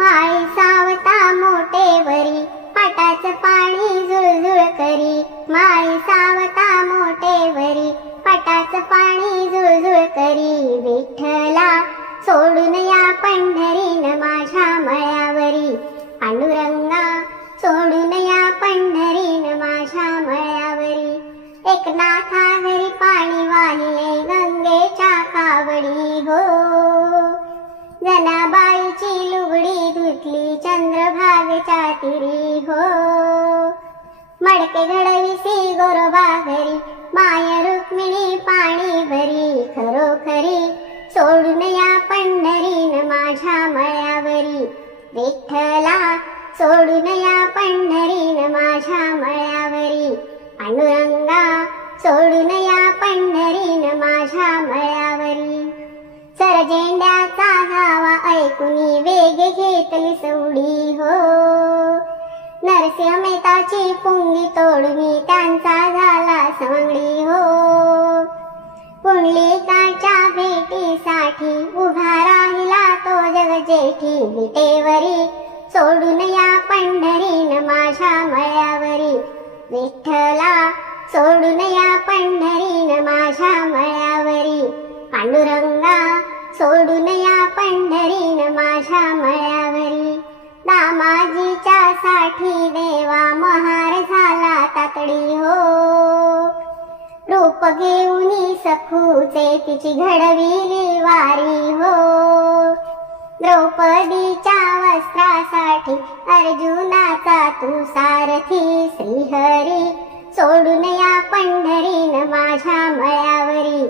माय सावता मोठेवरी पाटाच पाणी झुळझुळ करी. माय सावता मोठेवरी पाटाच पाणी झुळझुळ करी. विठ्ठला सोडून या पंढरीन माझ्या मळ्यावरी. पांडुरंगा सोडून या पंढरीन माझ्या मळ्यावरी. एकनाथा घरी पाणी वाहिले गंगेच्या कावडी हो. मडके घडविसी गोरोबा घरी माय रुक्मिणी पाणी भरी खरोखरी सोडून या पंढरीन माझ्या मळ्यावरी विठ्ठला सोडून या पंढरीन माझ्या मळ्यावरी पांडुरंगा सोडून या पंढरीन माझ्या मळ्यावरी सरजेंड्याचा धावा ऐकून वेग घेतली सवडी नरसिंह मेहताची पुंगी तोडवी त्यांचा झाला सवंगडी हो. पुंडलिकाच्या भेटीसाठी उभा राहिला तो जगजेठी विटेवरी. सोडून या पंढरीन माझ्या मळ्यावरी. विठ्ठला सोडून या पंढरीन माझ्या मळ्यावरी. पांडुरंगा सोडून घेऊनी सखूचे तिची घडविली वारी हो. द्रौपदीच्या वस्त्रासाठी अर्जुनाचा तू सारथी श्रीहरी. सोडून या पंढरीन माझ्या मळ्यावरी.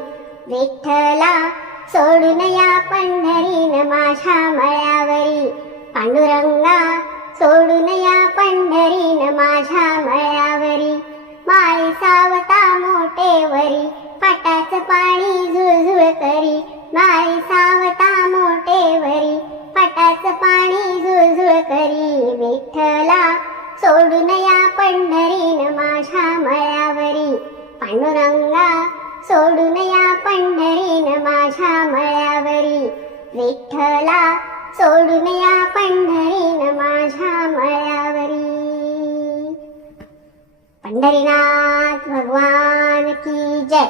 विठ्ठला सोडून या पंढरीन माझ्या मळ्यावरी. पांडुरंगा सोडून या पंढरीन माझ्या मळ्यावरी. सोडून या पंढरीन माझ्या मळ्यावरी. पांडुरंगा सोडून या पंढरीन माझ्या मळ्यावरी. विठ्ठला सोडून या पंढरीन माझ्या मळ्यावरी. पंढरीनाथ भगवान की जय.